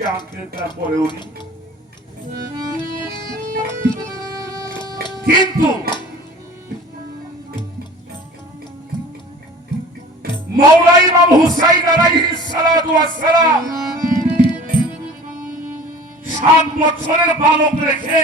জানতেন তারপরে উনি, কিন্তু মওলা ইমাম হুসাইন আলাইহিস সালাতু ওয়াস সালাম 7 বছরের বালক রেখে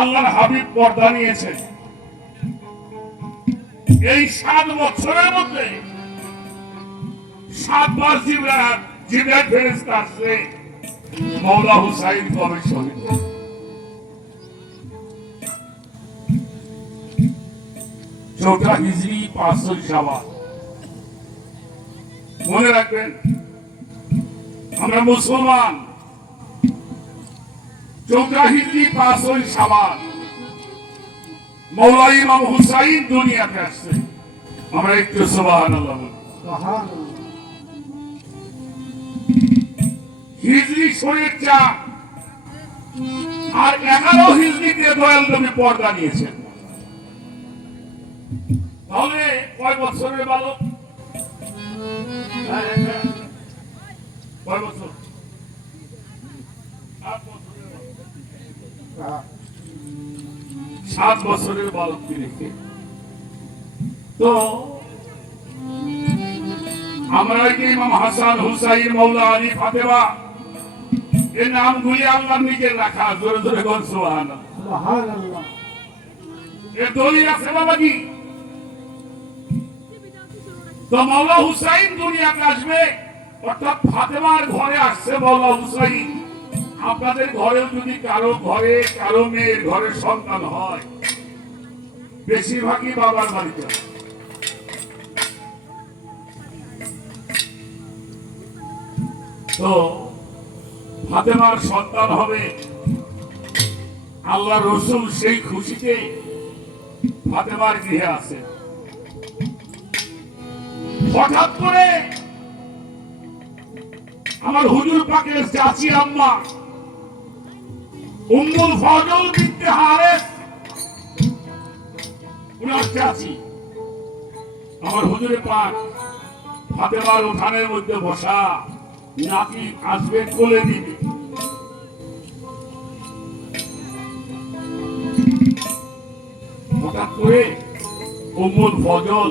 আল্লাহর হাবিব পর্দা নিয়েছেন। এই 7 বছরের মধ্যে 7 বার জিবরাইল ফেরেশতা আসছে মওলা হুসাইন কবে শহীদ। চৌঠা হিজরি 500 শাবান। মনে রাখবেন আমরা মুসলমান, চৌঠা হিজরি 500 শাবান মওলা ইমাম হুসাইন দুনিয়াতে আসছে। আমরা একটু সুবহানাল্লাহ বলি। হিজরি শরীর 4 আর 11 হিজরিতে দয়াল নবী পর্দা নিয়েছেন। তাহলে কয় বছরের বালক? কয় বছর? 7 বছরের বালককে রেখে তো আমরা কি ইমাম হাসান হুসাইন মওলা আলী ফাতেমা এই নামগুলি আল্লাহ নিজের রাখা। জোরে জোরে বল সুবহানাল্লাহ। এর দলিল আছে বাবাজি। তো মওলা হুসাইন দুনিয়াতে আসবে, অর্থাৎ ফাতেমার ঘরে আসছে মওলা হুসাইন। আপনাদের ঘরেও যদি কারো ঘরে কারো মেয়ের ঘরে সন্তান হয়, বেশিরভাগই বাবার বাড়িতে। তো ফাতেমার সন্তান হবে, আল্লাহ রসুল সেই খুশিতে ফাতেমার গৃহে আছে। হঠাৎ করে আমার হুজুর পাকের চাচি আম্মা উম্মুল ফজল বিনতে হারেস, উনার চাচি আমার হুজুরে পাক ফাতেমার উঠানের মধ্যে বসা, নাতি আসবে কোলে দিবে। হঠাৎ করে উম্মুল ফজল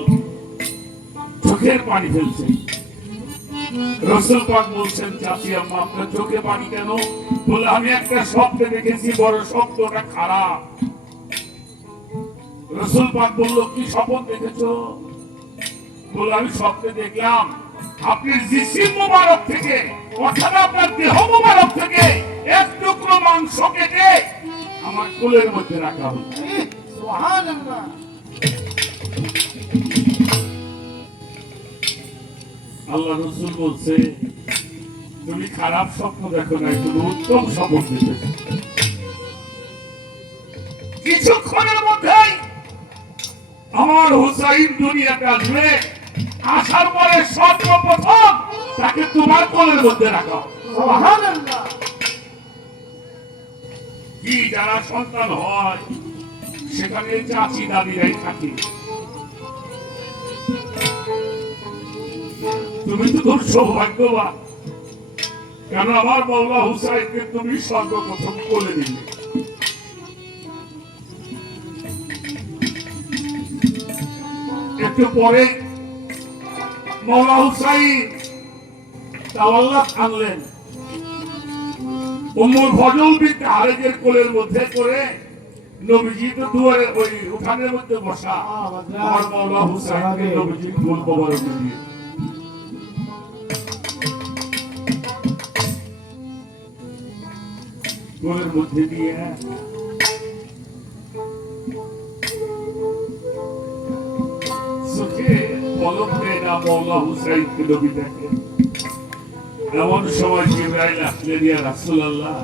চোখের পানি ফেলছে। রাসূল পাক বলছেন, চাচি আম্মা আপনার চোখে পানি কেন? বলে আমি একটা স্বপ্নে দেখেছি, বড় স্বপ্নটা খারাপ। রাসূল পাক বলল, কি স্বপ্ন দেখেছো? বলে আমি স্বপ্নে দেখলাম আপনি জিসিম মুবারক থেকে, অর্থাৎ আপনার দেহ মুবারক থেকে এক টুকরো মাংস কেটে আমার কোলের মধ্যে রাখা হলো। সুবহানাল্লাহ। আল্লাহ রাসূল বলছে, তুমি খারাপ স্বপ্ন দেখো না, তুমি উত্তম স্বপ্ন দেখেছো। কিছুক্ষণের মধ্যেই আমার হুসাইন দুনিয়াতে আসবে। আসার পরে সর্বপ্রথম তাকে তোমার কোলের মধ্যে রাখা। সুবহানাল্লাহ। কি যারা সন্তান হয় সেখানে চাচি দাদিরাই থাকে। তুমি তো খুব সৌভাগ্যবান, কেন আমার মওলা হুসাইনকে তুমি সর্বপ্রথম কোলে নিলে। একটু পরে মওলা হুসাইন তাওয়াল্লাহ আনলেন, উম্মুল ফজল বিনতে হারেসের কোলের মধ্যে করে নবীজি তো দুয়ারে ওই উঠানের মধ্যে বসা, আমার মওলা হুসাইনকে নবীজি কোল মোবারক দিয়ে কোলের মধ্যে দিয়ে সুখে পলক দেয় না মওলা হুসাইনকে নবী দেখে। এমন সময় জিবরাইল আসলেন, ইয়া রাসূলুল্লাহ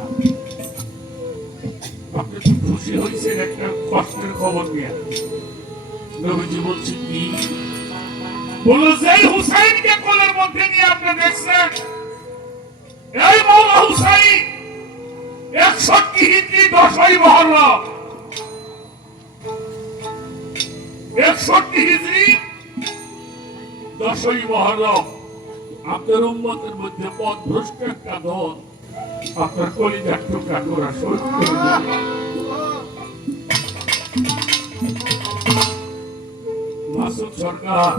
আপনি তো খুশি হয়েছেন একটা কষ্টের খবর নিয়ে। নবীজি বলছে কি? বলল যেই হুসাইনকে কোলের মধ্যে নিয়ে আপনি দেখছেন, এই মওলা হুসাইন 61 হিজরি 10ই মুহররম, 61 হিজরি 10ই মুহররম আপনার উম্মতের মধ্যে পথভ্রষ্ট একটা দল আপনার কলিজার টুকরা করা শহীদ করে দিবে। মাসুদ সরকার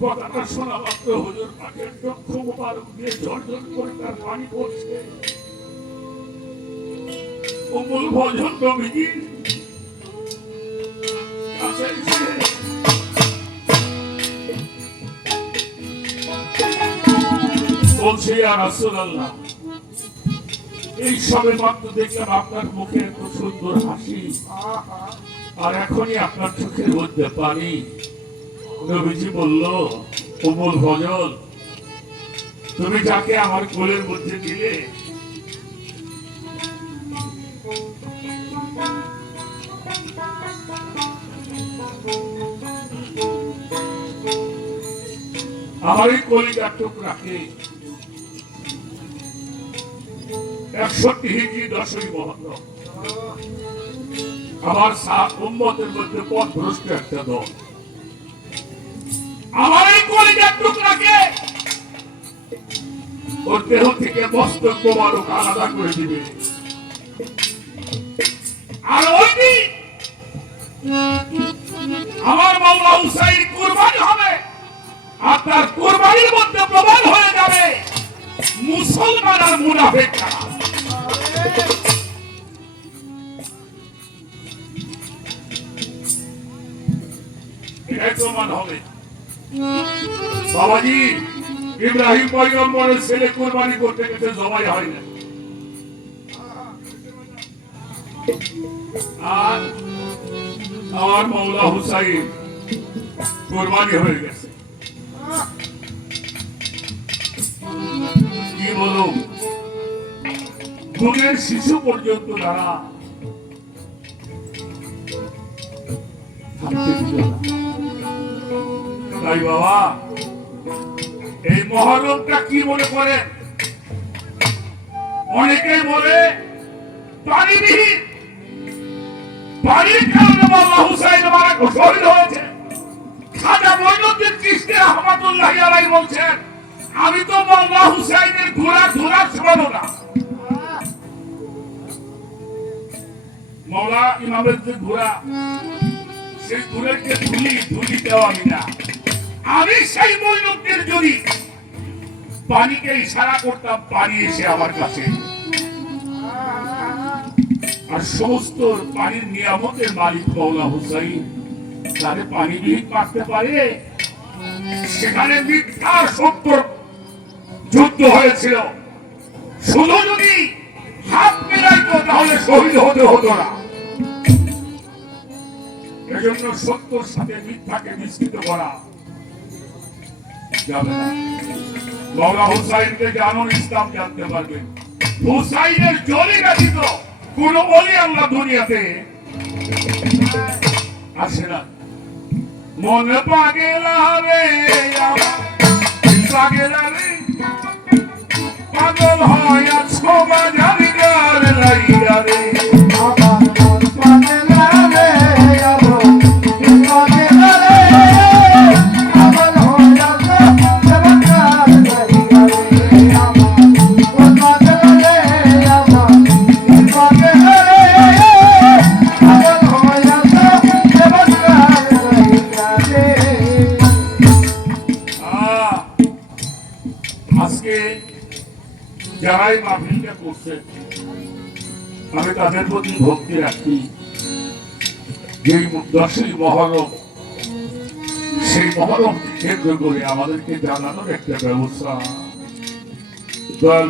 কথাটা শোনা মাত্র হুজুর পাকের চক্ষু মোবারক দিয়ে ঝরঝর করে তার পানি পড়ছে। উম্মুল ফজল নবীজির কাছে এসে বলছে, ইয়া রাসূলুল্লাহ, এই সবে মাত্র দেখলাম আপনার মুখে এত সুন্দর হাসি, আর এখনই আপনার চোখের মধ্যে পানি। নবীজি বলল, উম্মুল ফজল, তুমি যাকে আমার কোলের মধ্যে দিলে আমার এই কলিজার টুকরাকে 61 হিজরি 10ই মুহররম আমার উম্মতের মধ্যে পথভ্রষ্ট একটা দল আমার এই কলিজার টুকরাকে ওর দেহ থেকে মস্তক মোবারক আলাদা করে দিবে। আর ওই দিন আমার মাওলা হুসাইন কুরবানি হবে, আপনার কুরবানির মধ্যে প্রমাণ হয়ে যাবে মুসলমান আর মুনাফিক কারা। এটাই প্রমাণ হবে। বাবাজি, ইব্রাহিম পয়গম্বরের ছেলে কুরবানি করতে গেছে, জবাই হয় না, আর আমার মাওলা হুসাইন কুরবানি হয়ে গেছে। কি বলুন, যুগের শিশু পর্যন্ত তারা থাকতে দিল না। তাই বাবা, এই মহরমটা কি মনে করেন? অনেকেই বলে পানিবিহীন, পানির কারণে মাওলা হুসাইন মারা শহীদ হয়েছে। খাজা মঈনুদ্দিন চিশতি রাহমাতুল্লাহি আলাইহি বলছেন, আমি তো মাওলা হুসাইনের ঘোড়া ধুলা ছড়ানো না। মাওলা ইমামের যে ঘোড়া, সেই ঘোড়াকে ধুলি দেওয়া আমি না। আমি সেই মঈনুদ্দিন যদি পানিকে ইশারা করতাম, পানি এসে আমার কাছে, আর সমস্ত পানির নিয়ামতের মালিক মাওলা হুসাইন তারে পানিবিহীন পারতে পারে? সেখানে মিথ্যার সত্য যুদ্ধ হয়েছিল। শুধু যদি হাত মেলাইতো তাহলে শহীদ হতে হতো না। এজন্য সত্যর সাথে মিথ্যাকে মিশ্রিত করা যাবে না। মাওলা হুসাইনকে জানুন, ইসলাম জানতে পারবেন। হুসাইনের জলি ব্যতীত কোন ওলি আল্লাহ দুনিয়াতে আসে না। মন পাগলা রে পাগলা রে, পাগল হয় আছো বাজারি গার লাইয়া রে। আমার মন পাগলা রে পাগলা রে, পাগল হয় আছো বাজার লাইয়া রে। আমার মন পাগলা রে পাগলা রে, পাগল হয় আছো বাজার লাইয়া রে। আজকে যারাই মাহফিলটা করছে, আমি তাদের প্রতি ভক্তি রাখি। যেই 10ই মুহররম, সেই মুহররমকে কেন্দ্র করে আমাদেরকে জানানোর একটা ব্যবস্থা দয়াল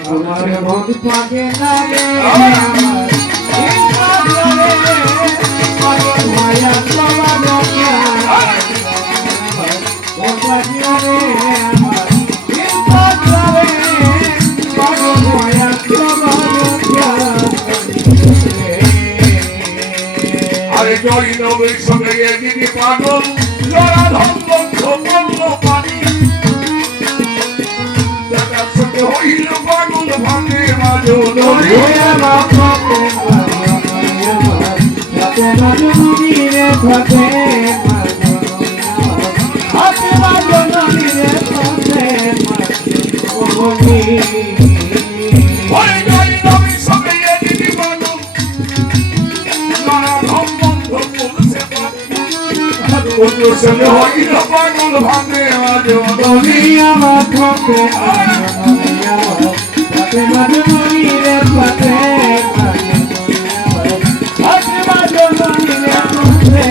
আরে জয় নবীর সঙ্গে যিনি পাগল লড়া ধর্ম বলল পানি, তার সঙ্গে হইল পাগল ভাঙে মাঝো নদী। ওই নয় নবী সবে এদিকে বলো নানা সম্বন্ধ করছে অন্য সঙ্গে হইল পাগল ভাবে আজ দুনিয়া মাথে পাতে মাঝে মরিলে পাতে পাতে মাঝে মরিলে পাতে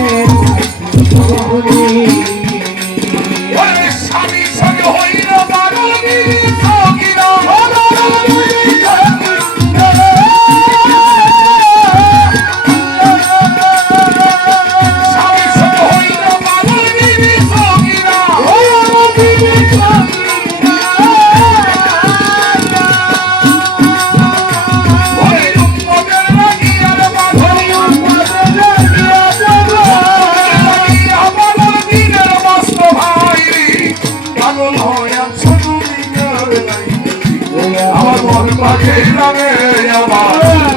ওরে স্বামী সঙ্গে হইল পাগল গিরি সগিরা স্বামী সঙ্গে হইল পাগল গিরি সগিরা ওরে উম্মতের লাগিয়ার বাঁধন লাগিয়া পাগল দিনের মস্ত ভাই পাগল হইয়া ছোট দিনের লাই আমার মন পাখি লাগে আমার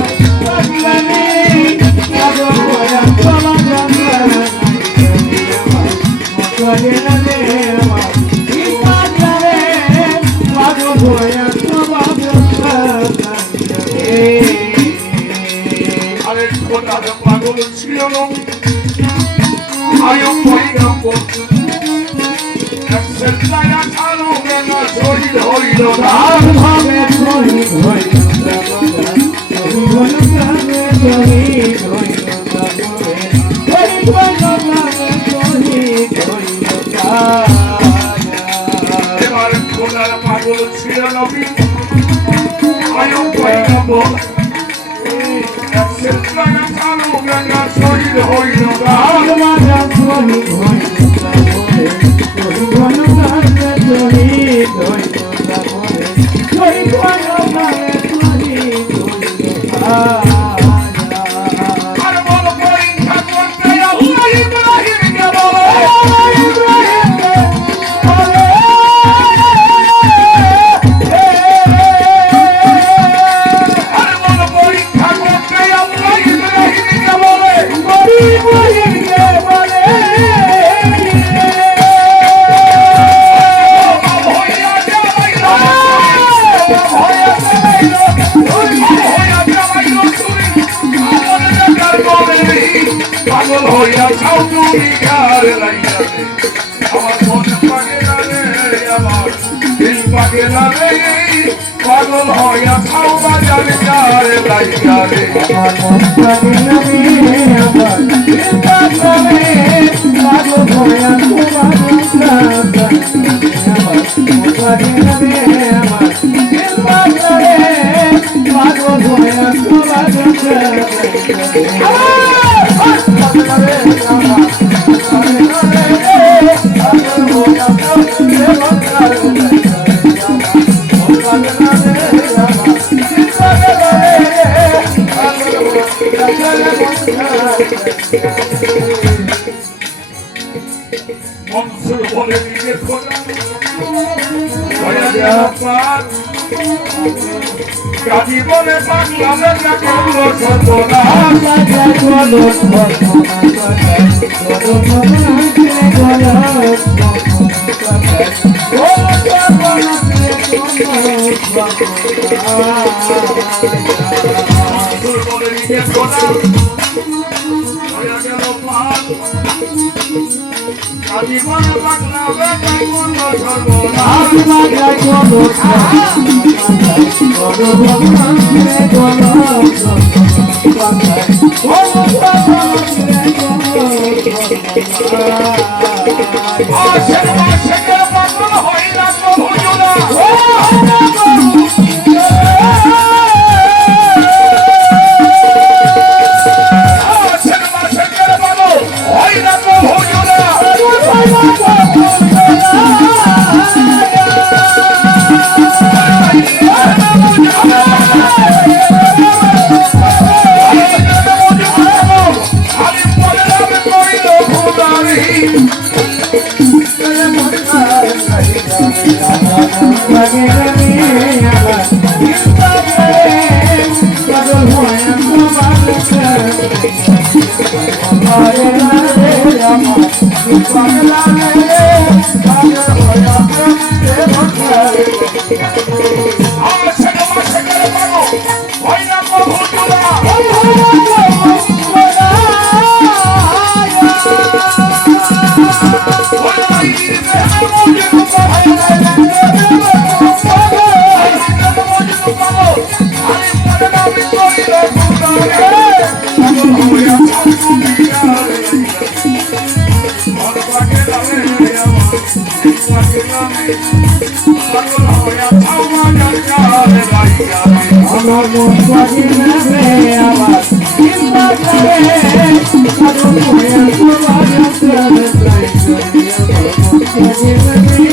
আরে খোদার পাগল ছিল আয়ো পয়গম্বর একসের লায়া ছাড়ো না শহীদ হইল না এবার খোদার পাগল ছিল নবী আয়ো পয়গম্বর একসের লায়া ছাড়ো না শহীদ হইল না আর বল পরীক্ষা করতে আল্লাহ ইব্রাহিমকে বলে আর বল পরীক্ষা করতে আল্লাহ ইব্রাহিমকে বলে হইয়া যাইল পাগল হইয়া ছাও তুমি কার লাইয়াতে আমার মন পাগে লাগে আমার দিল পাগে লাগে পাগল হইয়া ছাও বাজার কার লাইয়াতে মনসুর বলে নিজের খোদা হইয়া গেল পাক গাজী বলে পাগলা করল সর্বনাশ মনসুর বলে নিজের খোদা হইয়া গেল পাক গাজী বলে পাগলা করল সর্বনাশ আশের মাসের পাগল হইলা হুজুরা আশের মাসের পাগল হইলা হুজুরা আমি পরে করিল খুদারি আমার মন পাখি নামে আমার চিন্তা করে কারণ হয়ে তোমার প্রাণে প্রায় আমার মন পাখি নামে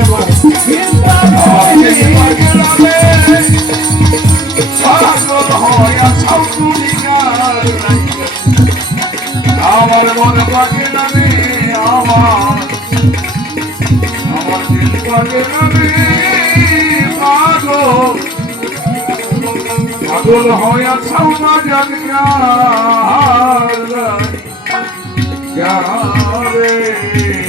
আমার চিন্তা করে আমার মন পাকে নামে আমার দিল পাকে নামে পাগল হইয়া ছাউমা জানিয়া রে